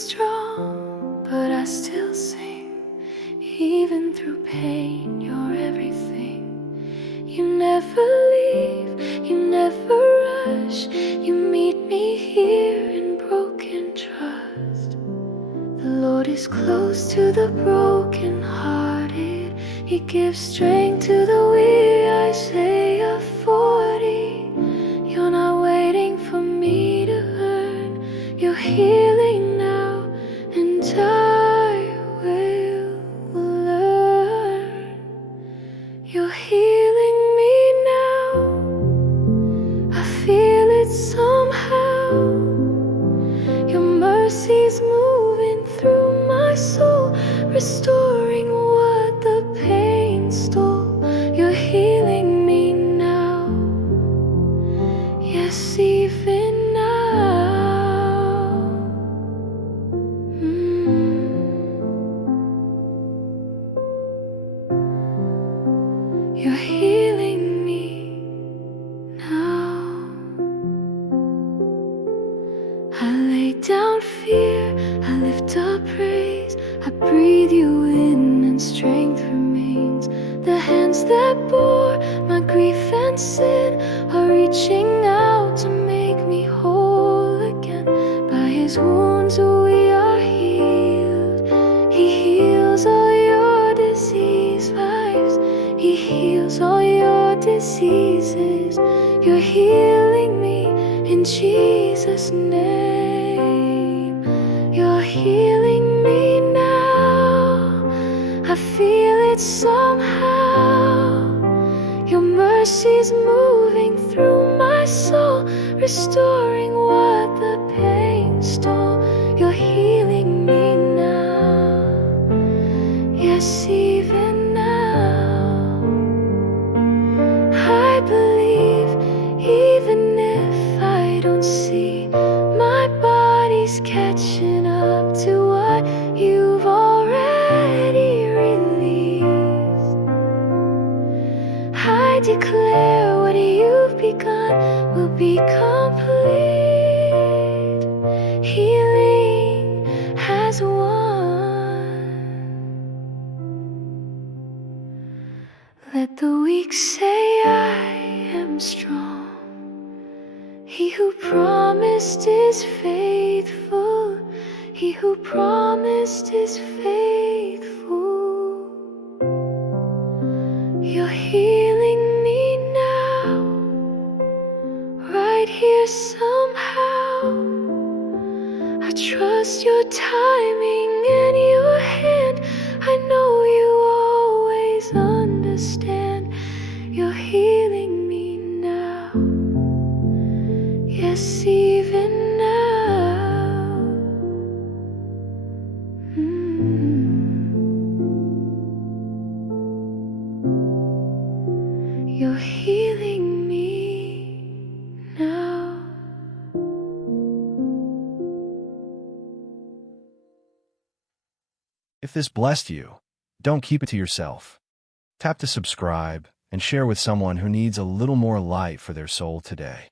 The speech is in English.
strong, but I still sing. Even through pain, you're everything. You never leave, you never rush. You meet me here in broken trust. The Lord is close to the broken-hearted. He gives strength to the weary. Isaiah 40. You're not waiting for me to earn your healing now, and I will learn. You're healing me now. I feel it somehow. Your mercy's moving through my soul, restoring what the pain stole. You're healing me now. Yes, even now. You're healing me now. I lay down fear, I lift up praise. I breathe you in and strength remains. The hands that bore my grief and sin are reaching out to make me whole again. By his wounds we are healed. He heals all your disease lives. He heals all your diseases. You're healing me in Jesus' name. You're healing me now. I feel it somehow. Your mercy's moving through my soul, restoring what the pain stole. You're healing me now. Yes, even now. I believe, even if I don't see, my body's catching up to what you've already released. I declare what you've begun will be complete. Healing has won. Let the weak say I am strong. He who promised is faithful. He who promised is faithful. You're healing me now, right here somehow. I trust your timing and your hand. I know you always understand. You're healing me now. Yes, even now. You're healing me now. If this blessed you, don't keep it to yourself. Tap to subscribe and share with someone who needs a little more light for their soul today.